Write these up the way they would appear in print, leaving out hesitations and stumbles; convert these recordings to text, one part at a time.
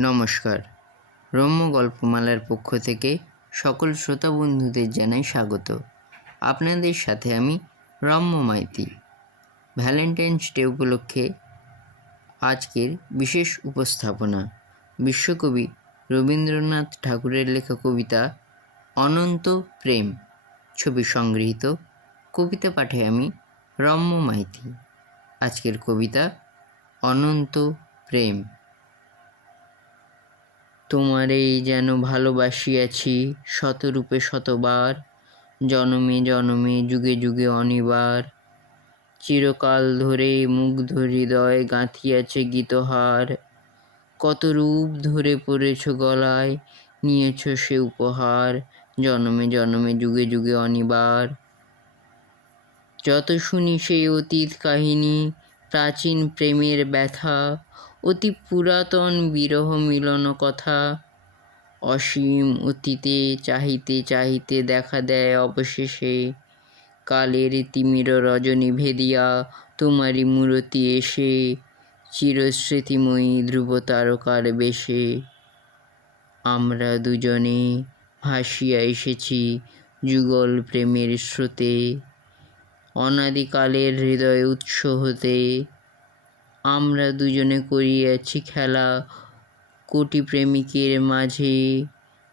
নমস্কার। রম্য গল্পমালার পক্ষ থেকে সকল শ্রোতা বন্ধুদের জানাই স্বাগত। আপনাদের সাথে আমি রম্য মাইতি। ভ্যালেন্টাইন্স ডে উপলক্ষে আজকের বিশেষ উপস্থাপনা বিশ্বকবি রবীন্দ্রনাথ ঠাকুরের লেখা কবিতা অনন্ত প্রেম ছবি সংগৃহীত। কবিতা পাঠে আমি রম্য মাইতি। আজকের কবিতা অনন্ত প্রেম। তোমারেই যেন ভালোবাসিয়াছি শতরূপে শতবার, জনমে জনমে যুগে যুগে অনিবার। চিরকাল ধরে মুগ্ধ হৃদয় গাঁথিয়াছে গীতহার, কত রূপ ধরে পড়েছ গলায়, নিয়েছ সে উপহার, জনমে জনমে যুগে যুগে অনিবার। যত শুনি সেই অতীত কাহিনী, প্রাচীন প্রেমের ব্যথা, অতি পুরাতন বিরহ মিলন কথা, অসীম অতীতে চাহিতে চাহিতে দেখা দেয় অবশেষে, কালের তিমির রজনী ভেদিয়া তোমারই মূরতি এসে, চিরস্মৃতিময়ী ধ্রুব তারকার বেশে। আমরা দুজনে ভাসিয়া এসেছি যুগল প্রেমের স্রোতে, অনাদিকালের হৃদয় উৎস হতে। আমরা দুজনে করিয়াছি খেলা কোটি প্রেমিকের মাঝে,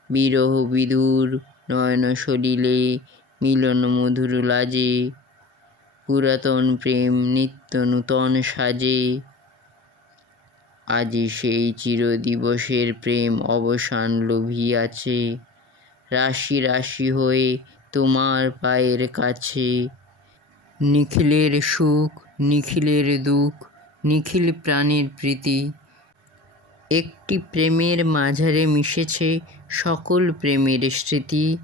বিরহ বিধুর নয়ন সলিলে মিলন মধুর লাজে, পুরাতন প্রেম নিত্য নূতন সাজে। আজি সেই চিরদিবসের প্রেম অবসান লোভিয়াছে, রাশি রাশি হয়ে তোমার পায়ের কাছে। নিখিলের সুখ নিখিলের দুঃখ নিখিল প্রাণীর প্রীতি, একটি প্রেমের মাঝারে মিশেছে সকল প্রেমের স্মৃতি,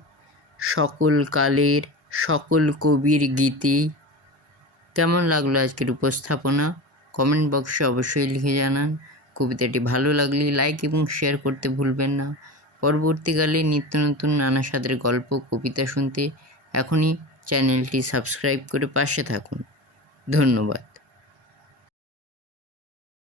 সকল কালের সকল কবির গীতি। কেমন লাগলো আজকের উপস্থাপনা? কমেন্ট বক্সে অবশ্যই লিখে জানান। কবিতাটি ভালো লাগলে লাইক এবং শেয়ার করতে ভুলবেন না। পরবর্তীকালে নিত্য নতুন নানা স্বাদের গল্প কবিতা শুনতে এখনই চ্যানেলটি সাবস্ক্রাইব করে পাশে থাকুন। ধন্যবাদ।